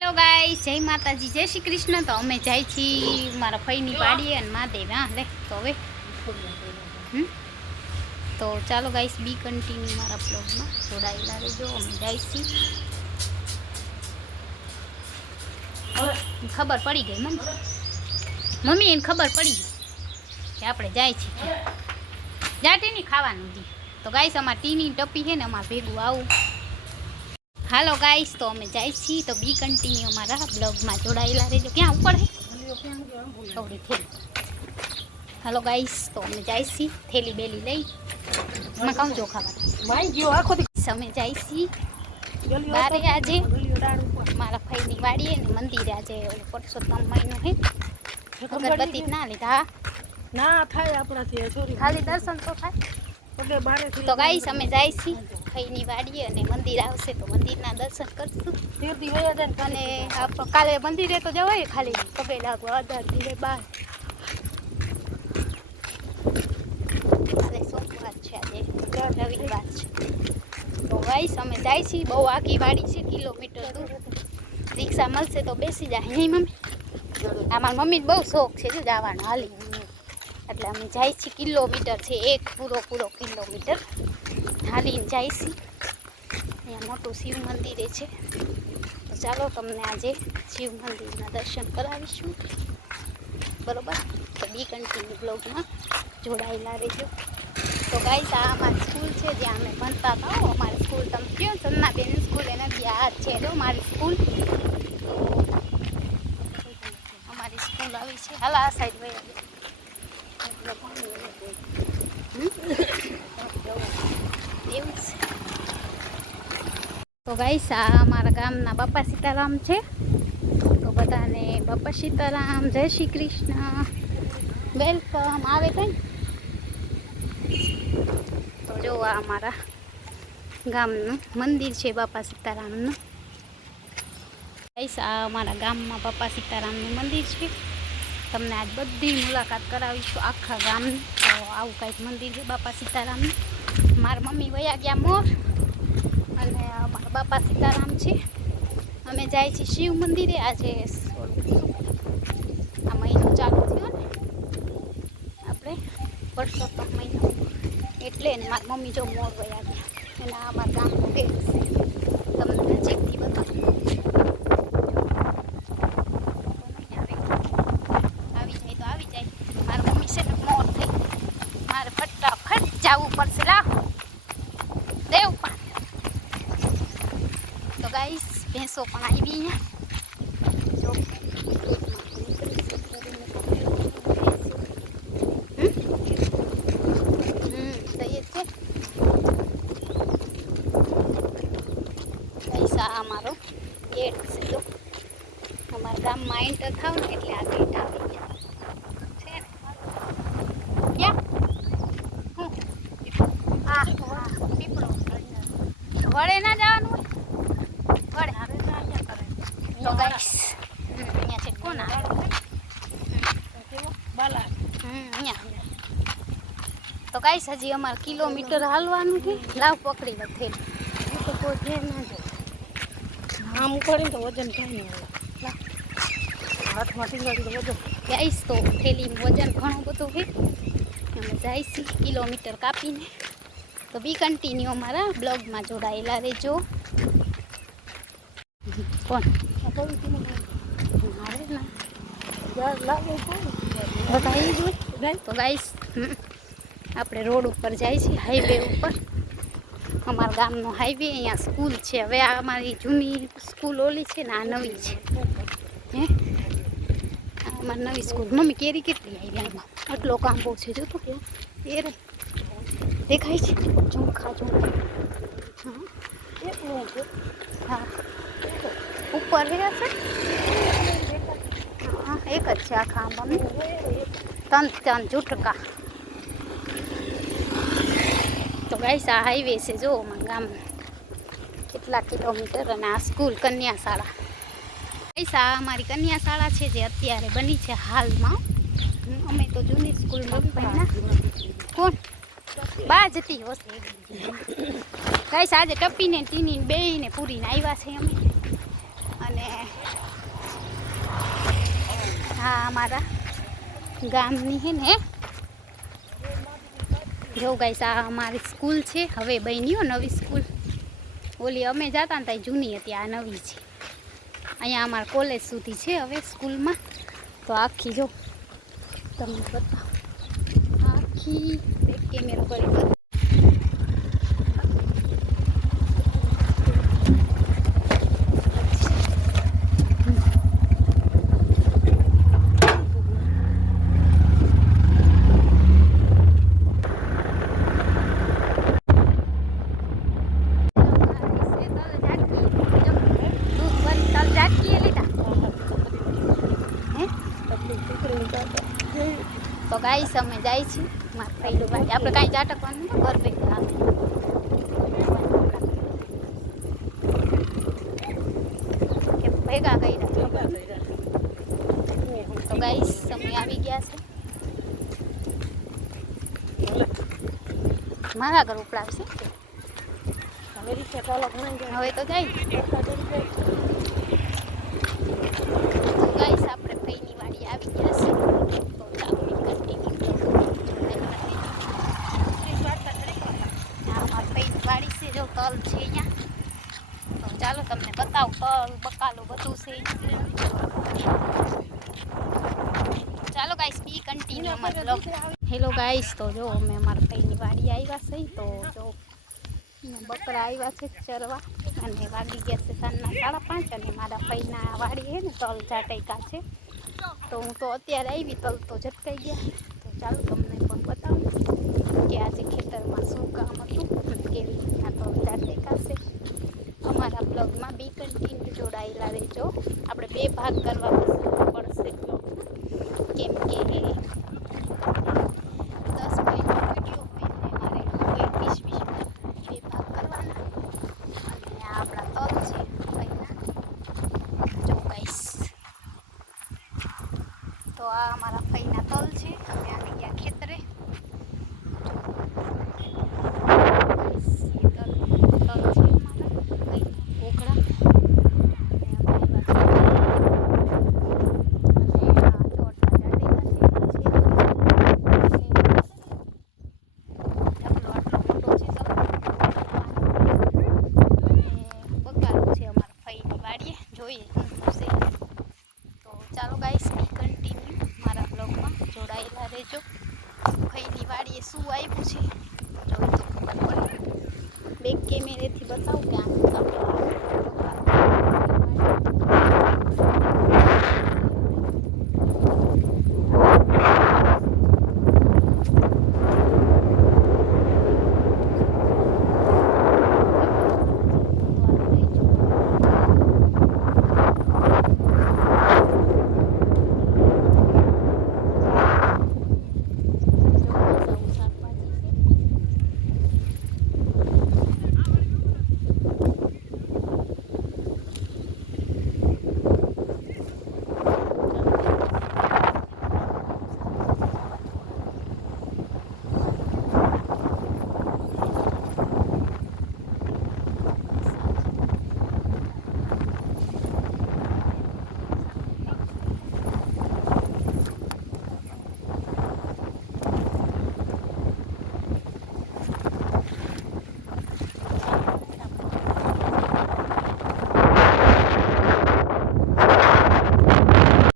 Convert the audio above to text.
Hello guys, જય માતાજી, જય શ્રી કૃષ્ણ। તો અમે જાય છીએ મારા ફઈની પાડીએ અને મહાદેવ લે તો હવે તો ચાલો ગાઈસ, બી કન્ટિન્યુ મારા બ્લોગમાં જોડાયેલા રહેજો। અમે જાય છીએ, ખબર પડી ગઈ મને, મમ્મી એને ખબર પડી ગઈ કે આપણે જાય છીએ, જાટી નહીં ખાવાનું દી। તો ગાઈસ, અમારા ટીની ટપી છે ને, અમારે ભેગું આવું। હાલો ગાઈસ, તો અમે જાય છીએ, તો બી કન્ટિન્યુ અમારા બ્લોગમાં જોડાયેલા રહેજો। ક્યાં ઉપર હે થોડી થેલી। હાલો ગાઈસ, તો અમે જાય છીએ, થેલી બેલી લઈ એમાં કામ જો ખાવા અમે જાય છીએ બારે। આજે મારા ભાઈની વાડીએ ને મંદિરે આજે પરસોત્તમ મહિનો હે, અગરબત્તી ના લીધા ના થાય આપણાથી, ખાલી દર્શન તો થાય। તો ગાઈસ, અમે જાય છીએ ભાઈની વાડીએ અને મંદિર આવશે તો મંદિરના દર્શન કરશું। અને કાલે મંદિરે તો જવાય, ખાલી પગે લાગવા 18 દિવસે બાર સોમવાર છે, આજે રવિવાર છે। તો ગાઈસ, અમે જાય છીએ, બહુ આગી વાડી છે, કિલોમીટર દૂર। રિક્ષા મળશે તો બેસી જાય નહીં મમ્મી? અમારા મમ્મી બહુ શોખ છે જો જવાનો હાલી, એટલે અમે જાય છીએ, કિલોમીટર છે, એક પૂરો કિલોમીટર હાલીને જાય છીએ। અહીંયા મોટું શિવ મંદિર છે, તો ચાલો તમને આજે શિવ મંદિરના દર્શન કરાવીશું, બરોબર? તો બી કન્ટિન્યુ બ્લોગમાં જોડાયેલા રહેજો। તો ગાઈસ, આ અમારી સ્કૂલ છે જ્યાં અમે ભણતા હતા। અમારી સ્કૂલ તમે કહો સન્નાબેન સ્કૂલ, એના આ છે જો મારી સ્કૂલ। અમારી સ્કૂલ આવી છે, હાલ આ સાઈડ વહી એવું છે। તો ગાઈસ, આ અમારા ગામના બાપા સીતારામ છે, તો બધાને બાપા સીતારામ, જય શ્રી કૃષ્ણ, વેલકમ આવે કઈ। તો જો આ અમારા ગામનું મંદિર છે બાપા સીતારામનું। ગાઈસ, આ અમારા ગામમાં બાપા સીતારામનું મંદિર છે, તમને આજ બધી મુલાકાત કરાવીશું આખા ગામની। તો આવું કંઈક મંદિર છે બાપા સીતારામનું। મારા મમ્મી વયા ગયા મોર અને અમારા બાપા સીતારામ છે। અમે જાય છીએ શિવ મંદિરે। આજે આ મહિનો ચાલુ થયો ને, આપણે પરસોત્તમ મહિનો, એટલે ને મારી મમ્મી જો મોર વયા ગયા, એના અમારા ગામનું ભેગ છે, તમને નજીકથી બતાવું। આવી જાય તો આવી જાય, મારી મમ્મી છે ને મોર થઈ, મારે ફટાફટ જવું પડશે, લાવો દેવ પણ। તો ગાઈસ, ભેંસો પણ આવી અહીંયા જો, અમારો ગેટ છે જો, અમારા ગામમાં એન્ટર થાવ ને એટલે આ ગેટ આવી ગયા છે ને, ક્યાં પીપળો વડે ના જવાનું હોય, વડે તો ગાઈસ અહીંયા છે કોના બાલા અહીંયા। તો ગાઈસ, હજી અમારે કિલોમીટર હાલવાનું છે, લાવ પકડી વધે તો કોઈ ફેર ના જાય, આમ ઉપાડીને તો વજન થાય નહીં, હાથમાં ટીંગાડી તો વજન ગાઈસ। તો થેલીનું વજન ઘણું બધું છે, અમે જઈશું કિલોમીટર કાપીને। તો બી કન્ટિન્યુ અમારા બ્લોગમાં જોડાયેલા રહેજો। કોણ મારે ના લાગે બતાવી જોઈએ। તો ગાઈસ, આપણે રોડ ઉપર જાય છીએ, હાઈવે ઉપર, અમારા ગામનો હાઈવે। અહીંયા સ્કૂલ છે, હવે આ અમારી જૂની સ્કૂલ ઓલી છે ને, આ નવી છે હે, આ અમારી નવી સ્કૂલ। મમ્મી કેરી કેટલી આવી આમાં, આટલો કાંબો છે જો તો, એ રે દેખાય છે ઝુમખા હા ઉપર હે છે, હા એક જ છે આખા આંબામાં, ત્રણ ઝુટકા। તો ગાઈસ, આ હાઈવે છે જો અમારા ગામ કેટલા કિલોમીટર, અને આ સ્કૂલ કન્યા શાળા। ગાઈસ, આ અમારી કન્યા શાળા છે જે અત્યારે બની છે હાલમાં। અમે તો જૂની સ્કૂલમાં ભણ્યા। કોણ બા જતી હશે ગાઈસ, આજે ટપીને ટીની બેયને પૂરીને આવ્યા છે અમે, અને આ અમારા ગામની છે ને જો ગાઈસ આ અમારી સ્કૂલ છે હવે બન્યો નવી સ્કૂલ ઓલી અમે જતા ને ત્યાં જૂની હતી આ નવી છે અહીંયા અમારા કોલેજ સુધી છે હવે સ્કૂલમાં તો આખી જો તમને બતાવો આખી એક કેમેરો કરી બતાવો તો ગાઈસ અમે જાય છે મારે પહેલું ભાઈ આપણે કાંઈ ચાટકવાનું નથી ઘર ભેગા કે ભેગા કર્યા તો ગાઈસ અમે આવી ગયા છે મારા ઘર ઉપડાવશે હવે તો જાય તો ગાઈસ આપણે પૈની વાડી આવી ગયા છે વાડી છે જો તલ છે અહીંયા તો ચાલો તમને બતાવું તલ બકાલું બધું છે ચાલો ગાઈસ બી કન્ટિન્યુ અમારો બ્લોગ હેલો ગાઈસ તો જો અમે અમારા ભાઈની વાડી આવ્યા છે તો જો બકરા આવ્યા છે ચરવા અને વાગી ગયા છે સાંજના 5:30 અને મારા ભાઈના વાડી છે ને તલ ઝાટૈકા છે તો હું તો અત્યારે આવી તલ તો ઝટકાઈ ગયા તો ચાલો તમને પણ બતાવું કે આજે ખેતરમાં શું કામ હતું કેવી રીતના તો ઝાટૈકા છે અમારા બ્લોગમાં બી કન્ટિન્યુ જોડાયેલા રહેજો આપણે 2 ભાગ કરવા પડશે બ્લોગમાં કેમ કે 10 મિનિટનો વિડીયો હોય ને મારે 20 2 ભાગ કરવાના અને આ આપણા તલ છે ભાઈના જો ગાઈસ તો આ અમારા ભાઈના તલ છે અમે આવી ગયા ખેતરે ચાલો ગાઈસ કન્ટિન્યુ મારા બ્લોગમાં જોડાયેલા રહેજો ભાઈની વાડીએ શું આવ્યું છે જોઈ તો ખબર પડે બેક કેમેરેથી બતાવું કે આમ